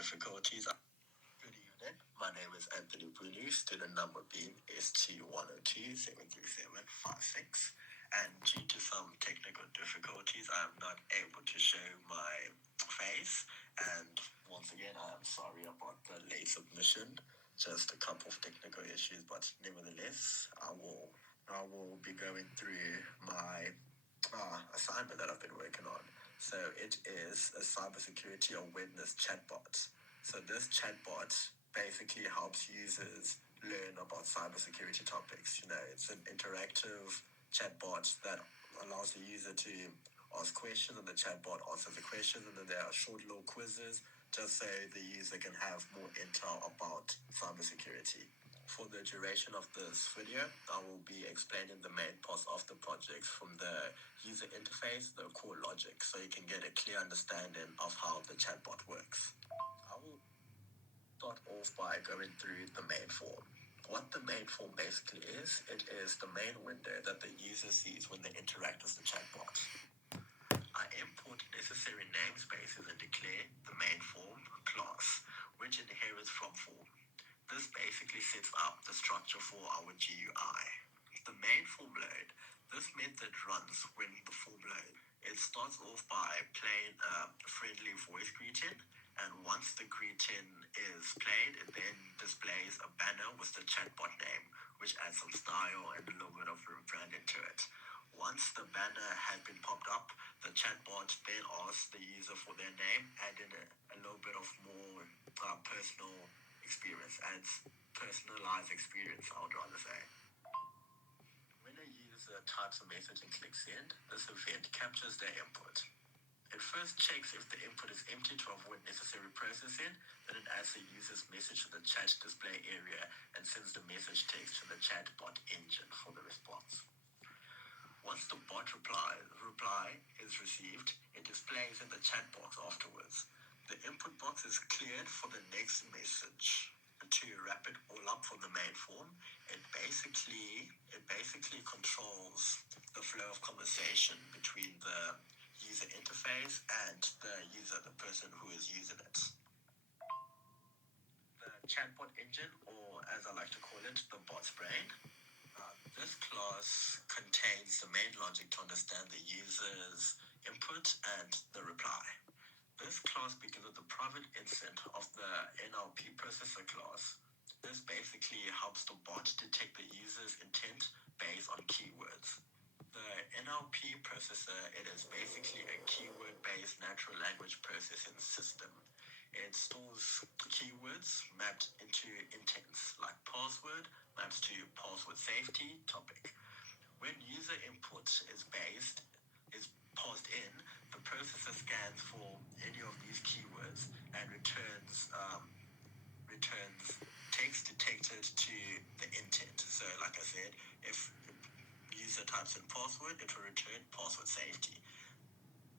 difficulties. Good evening. My name is Anthony Bunu, student number being ST102-73756. And due to some technical difficulties, I am not able to show my face. And once again, I am sorry about the late submission. Just a couple of technical issues, but nevertheless, I will be going through my assignment that I've been working on. So it is a cybersecurity awareness chatbot. So this chatbot basically helps users learn about cybersecurity topics. It's an interactive chatbot that allows the user to ask questions, and the chatbot answers the questions, and then there are short little quizzes just so the user can have more intel about cybersecurity. For the duration of this video, I will be explaining the main parts of the project from the user interface, the core logic, so you can get a clear understanding of how the chatbot works. I will start off by going through the main form. What the main form basically is, it is the main window that the user sees when they interact with the chatbot. I import necessary namespaces and declare the main form class, which inherits from form. This basically sets up the structure for our GUI. The main form load. This method runs when the form load. It starts off by playing a friendly voice greeting, and once the greeting is played, it then displays a banner with the chatbot name, which adds some style and a little bit of branding to it. Once the banner had been popped up, the chatbot then asks the user for their name, adding a little bit of more personal experience, adds personalized experience, I would rather say. When a user types a message and clicks send, this event captures their input. It first checks if the input is empty to avoid necessary processing, then it adds the user's message to the chat display area and sends the message text to the chatbot engine for the response. Once the bot reply is received, it displays in the chat box afterwards. The input box is cleared for the next message. To wrap it all up from the main form, it basically controls the flow of conversation between the user interface and the person who is using it. The chatbot engine, or as I like to call it, the bot's brain. This class contains the main logic to understand the user's input and the reply. This class begins with the private instance of the NLP processor class. This basically helps the bot detect the user's intent based on keywords. The NLP processor, it is basically a keyword-based natural language processing system. It stores keywords mapped into intents, like password maps to password safety topic. When user input is passed in, the processor scans for any of these keywords and returns text detected to the intent. So like I said, if user types in password, it will return password safety.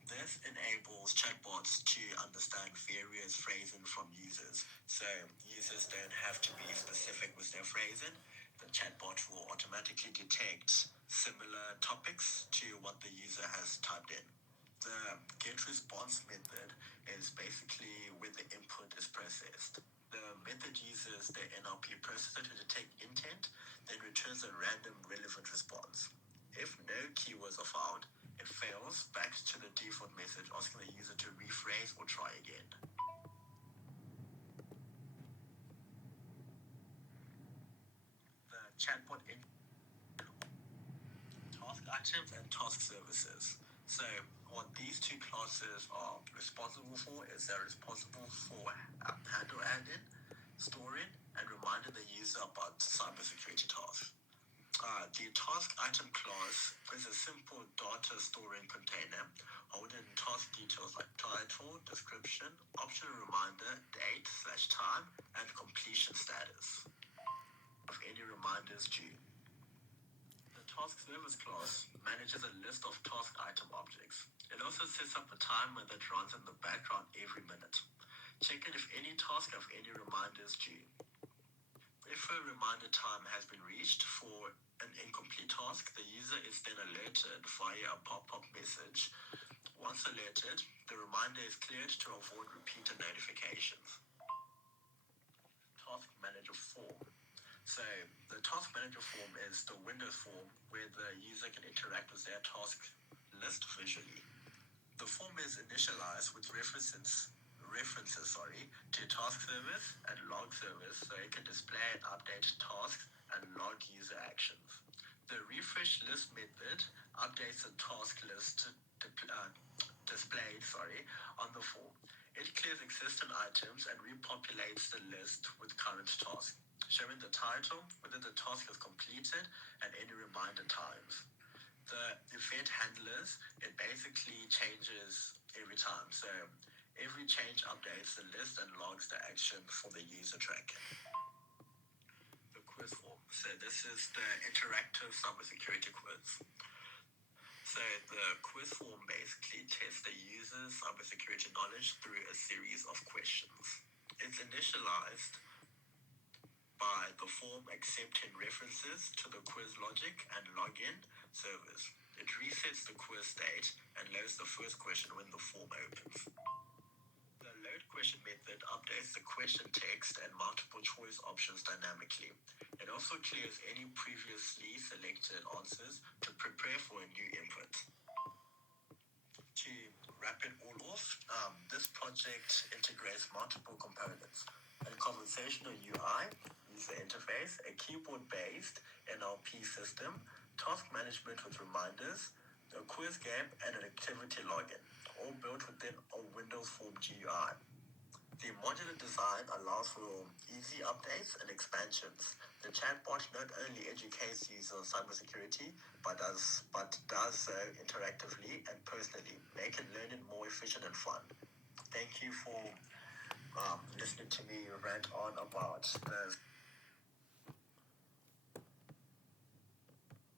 This enables chatbots to understand various phrasing from users. So users don't have to be specific with their phrasing. The chatbot will automatically detect similar topics to what the user has typed in. The get response method is basically when the input is processed. The method uses the NLP processor to detect intent, then returns a random relevant response. If no keywords are found, it fails back to the default message asking the user to rephrase or try again. The chatbot task items and task services. So what these two classes are responsible for is they're responsible for handle adding, storing, and reminding the user about cybersecurity tasks. The task item class is a simple data storing container holding task details like title, description, optional reminder, date/time, and completion status of any reminders due. The task service class manages a list of task item objects. It also sets up a timer that runs in the background every minute, checking if any task have any reminders due. If a reminder time has been reached for an incomplete task, the user is then alerted via a pop-up message. Once alerted, the reminder is cleared to avoid repeated notifications. So the task manager form is the Windows form where the user can interact with their task list visually. The form is initialized with references to task service and log service, so it can display and update tasks and log user actions. The refresh list method updates the task list displayed on the form. It clears existing items and repopulates the list with current tasks, showing the title, whether the task is completed, and any reminder times. The event handlers, it basically changes every time. So every change updates the list and logs the action for the user tracking. The quiz form. So this is the interactive cybersecurity quiz. So the quiz form basically tests the user's cybersecurity knowledge through a series of questions. It's initialized by the form accepting references to the quiz logic and login service. It resets the quiz state and loads the first question when the form opens. The load question method updates the question text and multiple choice options dynamically. It also clears any previously selected answers to prepare for a new input. To wrap it all off, this project integrates multiple components: a conversational UI, user interface, a keyboard-based NLP system, task management with reminders, a quiz game, and an activity login, all built within a Windows Form GUI. The modular design allows for easy updates and expansions. The chatbot not only educates users on cybersecurity, but does so interactively and personally, making learning more efficient and fun. Thank you for listening to me rant on about the